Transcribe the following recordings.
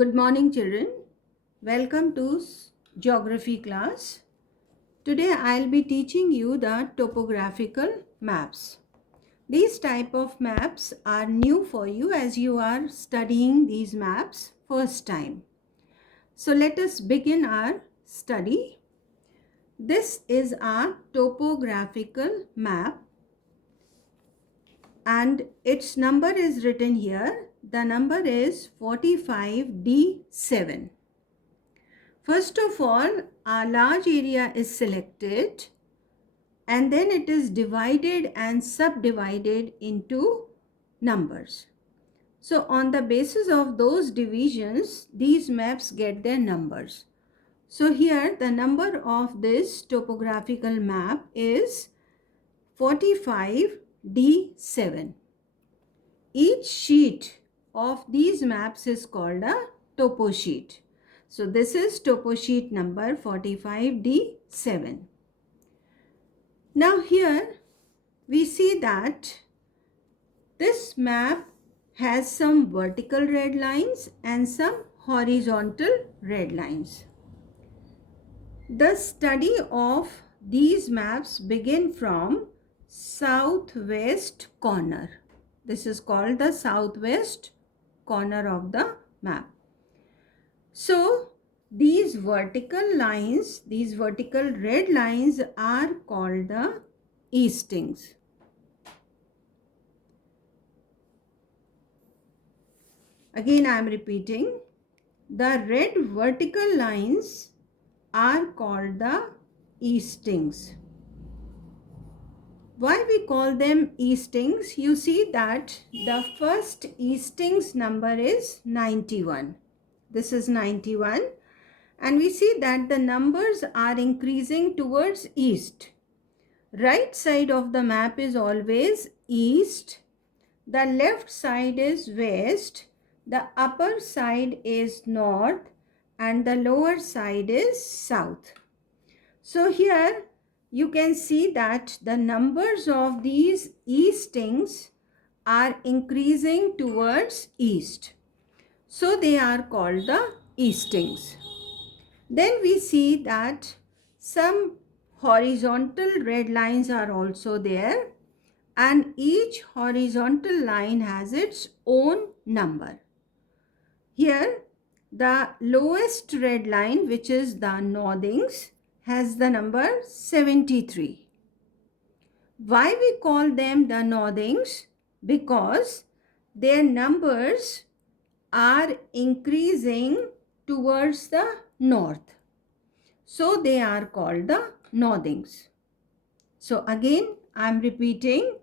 Good morning, children. Welcome to geography class. Today I'll be teaching you the topographical maps. These type of maps are new for you as you are studying these maps first time. So let us begin our study. This is our topographical map and its number is written here. The number is 45D7. First of all, a large area is selected and then it is divided and subdivided into numbers. So on the basis of those divisions, these maps get their numbers. So here the number of this topographical map is 45D7. Each sheet of these maps is called a topo sheet. So this is topo sheet number 45D7. Now here we see that this map has some vertical red lines and some horizontal red lines. The study of these maps begin from southwest corner. This is called the southwest corner of the map. So these vertical lines, these vertical red lines are called the eastings. Again I am repeating, the red vertical lines are called the eastings. Why we call them eastings? You see that the first eastings number is 91. This is 91 and we see that the numbers are increasing towards east. Right side of the map is always east, the left side is west, the upper side is north and the lower side is south. So here you can see that the numbers of these eastings are increasing towards east. So they are called the eastings. Then we see that some horizontal red lines are also there and each horizontal line has its own number. Here the lowest red line, which is the northings, has the number 73. Why we call them the northings? Because their numbers are increasing towards the north. So they are called the northings. So again I am repeating,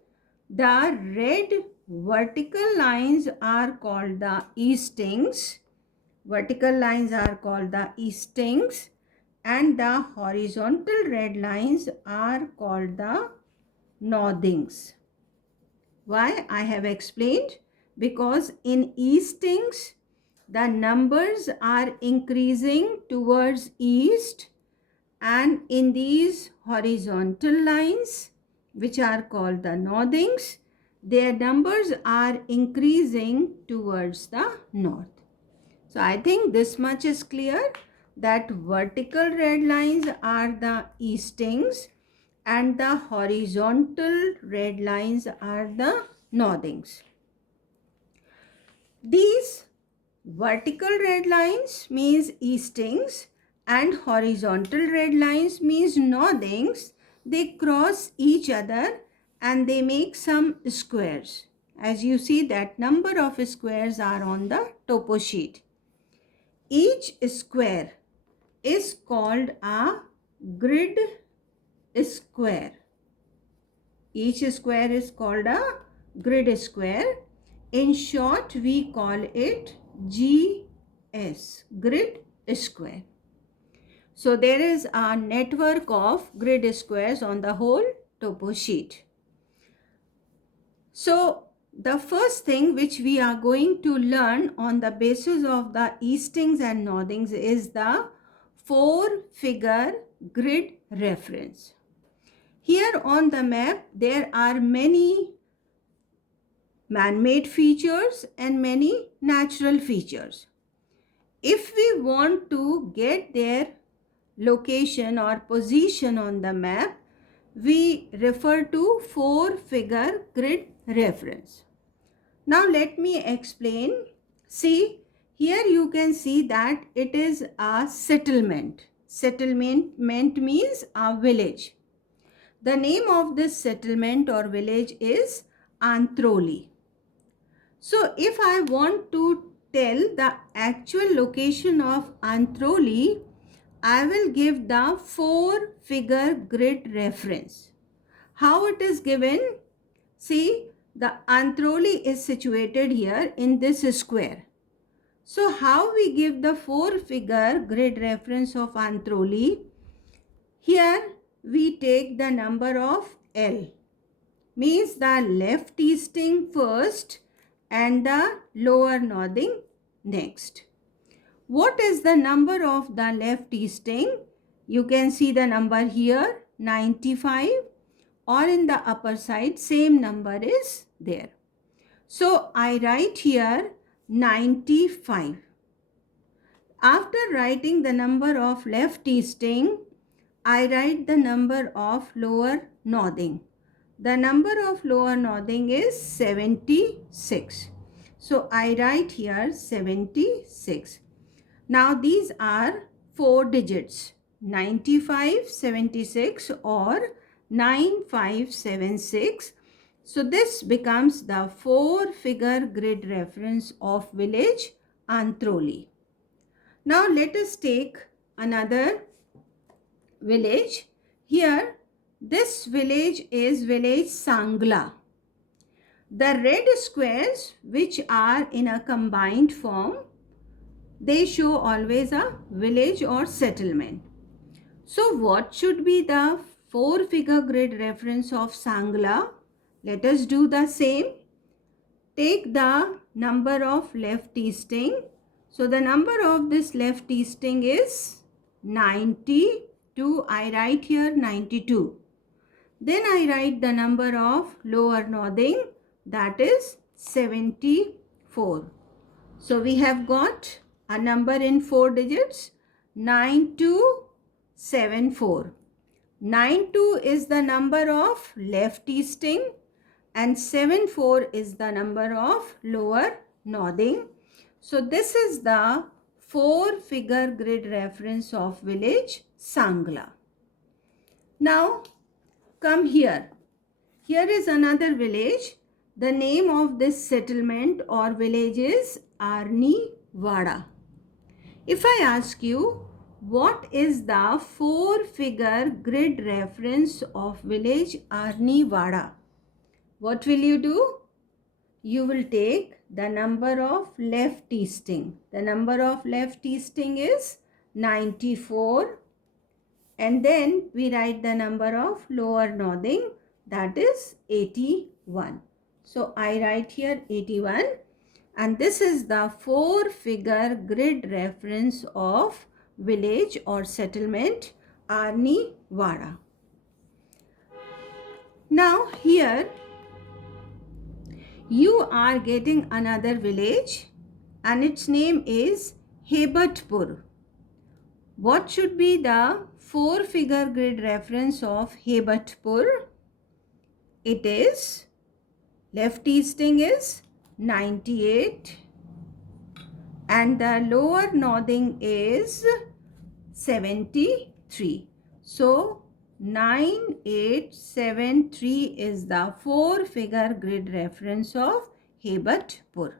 the red vertical lines are called the eastings. Vertical lines are called the eastings and the horizontal red lines are called the northings. Why? I have explained, because in eastings the numbers are increasing towards east and in these horizontal lines, which are called the northings, their numbers are increasing towards the north. So I think this much is clear, that vertical red lines are the eastings and the horizontal red lines are the northings. These vertical red lines means eastings and horizontal red lines means northings. They cross each other and they make some squares. As you see, that number of squares are on the topo sheet. Each square is called a grid square. Each square is called a grid square. In short, we call it GS, grid square. So there is a network of grid squares on the whole topo sheet. So the first thing which we are going to learn on the basis of the eastings and northings is the 4-figure grid reference. Here on the map there are many man-made features and many natural features. If we want to get their location or position on the map, we refer to 4-figure grid reference. Now let me explain. See, here you can see that it is a settlement. Settlement means a village. The name of this settlement or village is Anthroli. So if I want to tell the actual location of Anthroli, I will give the 4-figure grid reference. How it is given? See, the Anthroli is situated here in this square. So how we give the 4-figure grid reference of Anthroli? Here we take the number of L, means the left easting first and the lower northing next. What is the number of the left easting? You can see the number here, 95, or in the upper side same number is there. So I write here 95. After writing the number of left easting, I write the number of lower northing. The number of lower northing is 76. So I write here 76. Now these are 4 digits, 95, 76 or 9576. So this becomes the 4-figure grid reference of village Anthroli. Now let us take another village. Here this village is village Sangla. The red squares which are in a combined form, they show always a village or settlement. So what should be the 4-figure grid reference of Sangla? Let us do the same. Take the number of left easting. So the number of this left easting is 92. I write here 92. Then I write the number of lower northing, that is 74. So we have got a number in 4 digits, 9274. 92 is the number of left easting and 74 is the number of lower northing. So this is the 4-figure grid reference of village Sangla. Now come here. Here is another village. The name of this settlement or village is Arni Vada. If I ask you, what is the 4-figure grid reference of village Arni Vada? What will you do? You will take the number of left easting. The number of left easting is 94. And then we write the number of lower northing, that is 81. So I write here 81. And this is the 4-figure grid reference of village or settlement Arni Vada. Now here you are getting another village and its name is Hebatpur. What should be the 4-figure grid reference of Hebatpur? It is, left easting is 98 and the lower northing is 73. So 9873 is the 4-figure grid reference of Hebatpur.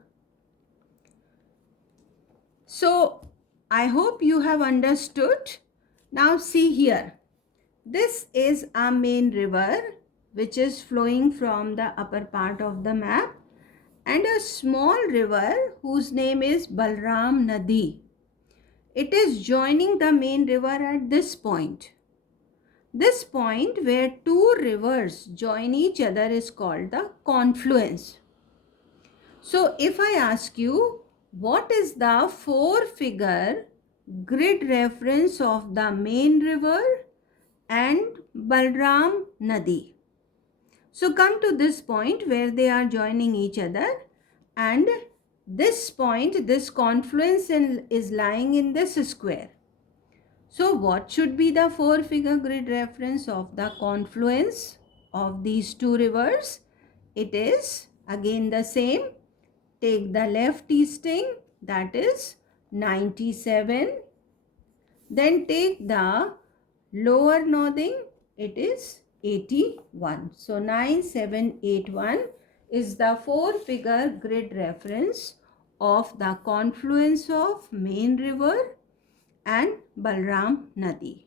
So I hope you have understood. Now see here. This is a main river which is flowing from the upper part of the map and a small river whose name is Balram Nadi. It is joining the main river at this point. This point where 2 rivers join each other is called the confluence. So if I ask you, what is the 4-figure grid reference of the main river and Balram Nadi? So come to this point where they are joining each other and this point, this confluence is lying in this square. So what should be the 4-figure grid reference of the confluence of these two rivers? It is again the same. Take the left easting, that is 97. Then take the lower northing, it is 81. So 9781 is the 4-figure grid reference of the confluence of main river and Balram Nadi.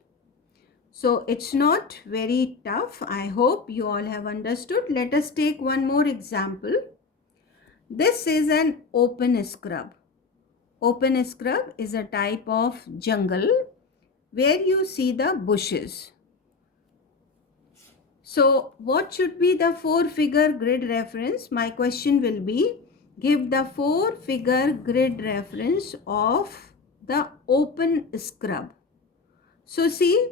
So it's not very tough. I hope you all have understood. Let us take one more example. This is an open scrub. Open scrub is a type of jungle where you see the bushes. So what should be the 4-figure grid reference? My question will be, give the 4-figure grid reference of the open scrub. So see,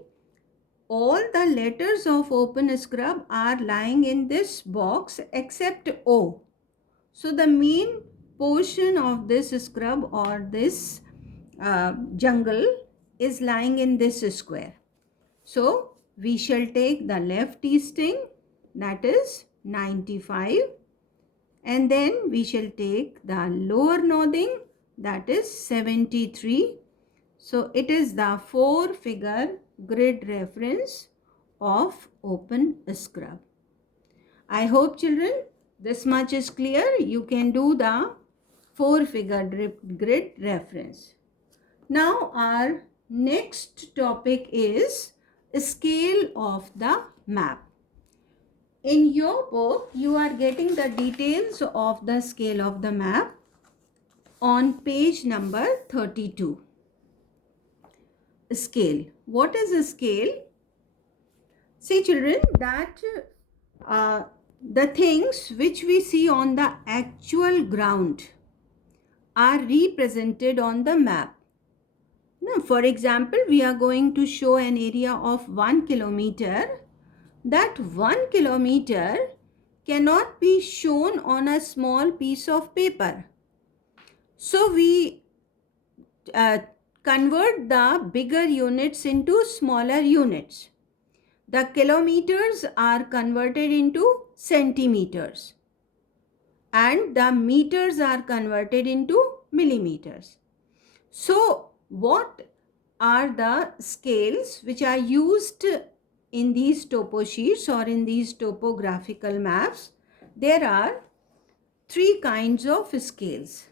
all the letters of open scrub are lying in this box except O. So the main portion of this scrub or this jungle is lying in this square. So we shall take the left easting, that is 95, and then we shall take the lower northing, that is 73. So it is the 4-figure grid reference of open scrub. I hope children this much is clear. You can do the 4-figure grid reference. Now our next topic is scale of the map. In your book you are getting the details of the scale of the map on page number 32. Scale. What is a scale? See children, that the things which we see on the actual ground are represented on the map. Now, for example, we are going to show an area of 1 kilometer. That 1 kilometer cannot be shown on a small piece of paper. So we convert the bigger units into smaller units. The kilometers are converted into centimeters and the meters are converted into millimeters. So what are the scales which are used in these topo sheets or in these topographical maps? There are 3 kinds of scales.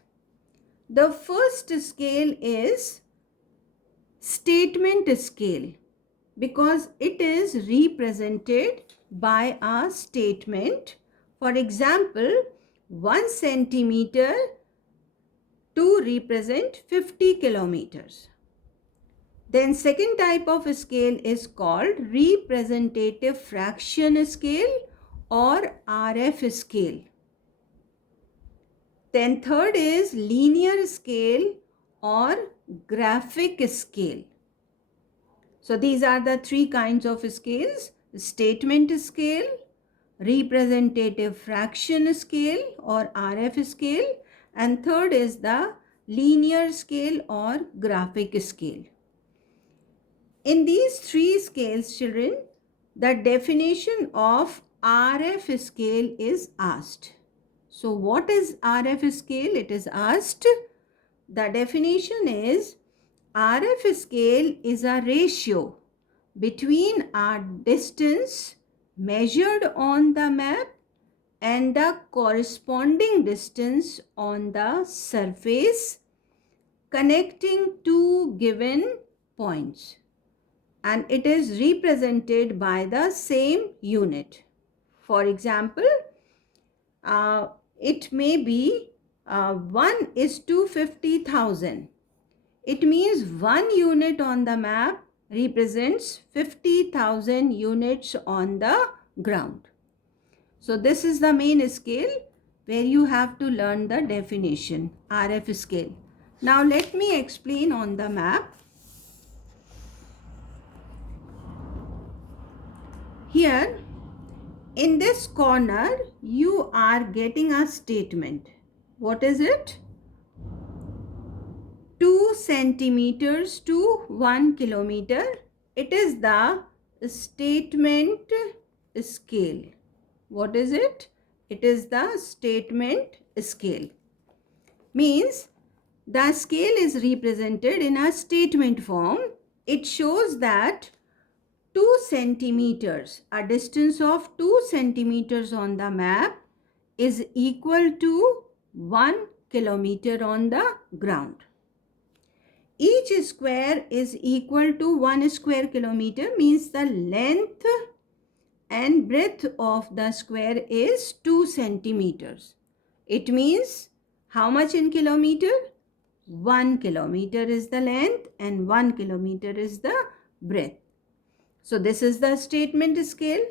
The first scale is statement scale, because it is represented by a statement. For example, 1 centimeter to represent 50 kilometers. Then second type of scale is called representative fraction scale or RF scale. Then third is linear scale or graphic scale. So these are the 3 kinds of scales: statement scale, representative fraction scale or RF scale, and third is the linear scale or graphic scale. In these 3 scales, children, the definition of RF scale is asked. So what is RF scale? It is asked. The definition is, RF scale is a ratio between a distance measured on the map and the corresponding distance on the surface connecting two given points, and it is represented by the same unit. For example, it may be 1 is to 50,000. It means 1 unit on the map represents 50,000 units on the ground. So this is the main scale where you have to learn the definition, RF scale. Now let me explain on the map. Here in this corner you are getting a statement. What is it? 2 centimeters to 1 kilometer. It is the statement scale. What is it? It is the statement scale. Means the scale is represented in a statement form. It shows that 2 centimeters, a distance of 2 centimeters on the map is equal to 1 kilometer on the ground. Each square is equal to 1 square kilometer, means the length and breadth of the square is 2 centimeters. It means how much in kilometer? 1 kilometer is the length and 1 kilometer is the breadth. So this is the statement scale.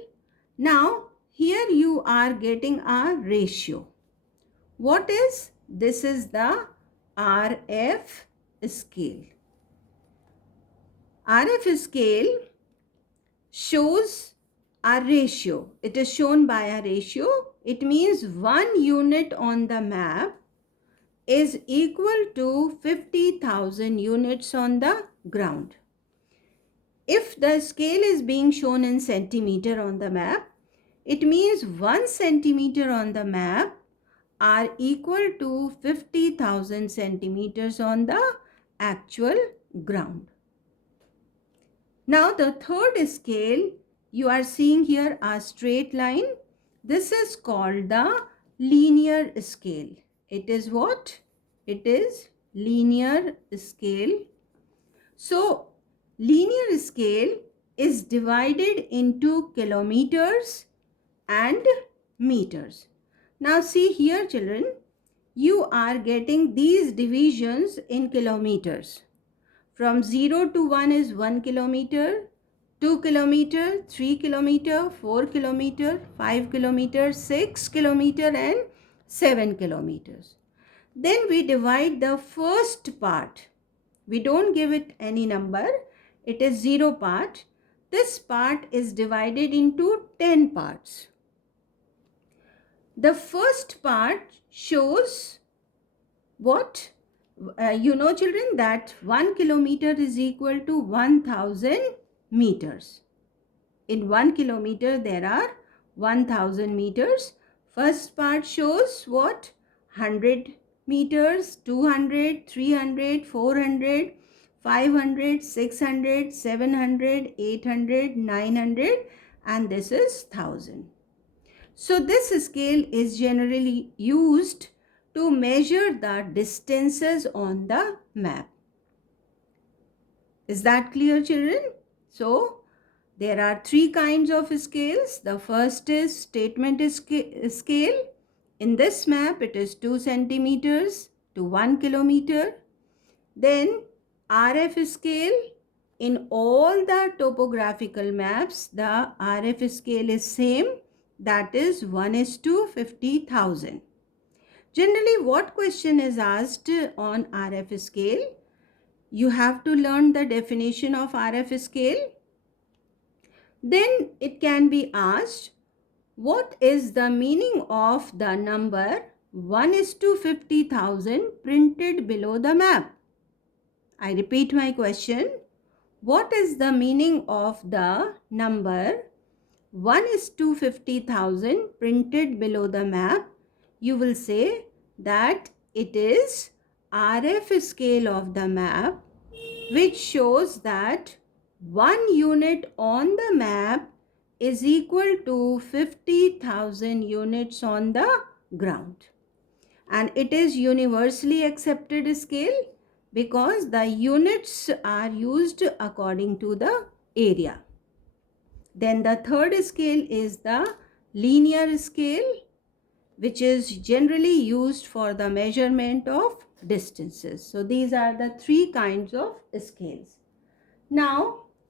Now here you are getting a ratio. What is? This is the RF scale. RF scale shows a ratio. It is shown by a ratio. It means 1 unit on the map is equal to 50,000 units on the ground. If the scale is being shown in centimeter on the map, it means 1 centimeter on the map are equal to 50,000 centimeters on the actual ground. Now the third scale, you are seeing here a straight line. This is called the linear scale. It is what? It is linear scale. So linear scale is divided into kilometers and meters. Now see here children, you are getting these divisions in kilometers. From 0 to 1 is 1 kilometer, 2 kilometer, 3 kilometer, 4 kilometer, 5 kilometer, 6 kilometer and 7 kilometers. Then we divide the first part. We don't give it any number. It is 0 part. This part is divided into 10 parts. The first part shows what? You know children that 1 kilometer is equal to 1000 meters. In 1 kilometer there are 1000 meters. First part shows what? 100 meters, 200, 300, 400, 500, 600, 700, 800, 900 and this is 1000. So this scale is generally used to measure the distances on the map. Is that clear children? So there are 3 kinds of scales. The first is statement scale. In this map it is 2 centimeters to 1 kilometer. Then RF scale. In all the topographical maps the RF scale is same. That is 1:50,000. Generally, what question is asked on RF scale? You have to learn the definition of RF scale. Then it can be asked, what is the meaning of the number 1:50,000 printed below the map? I repeat my question. What is the meaning of the number 1:50,000 printed below the map? You will say that it is RF scale of the map which shows that 1 unit on the map is equal to 50,000 units on the ground. And it is universally accepted scale because the units are used according to the area. Then the third scale is the linear scale, which is generally used for the measurement of distances. So these are the 3 kinds of scales. Now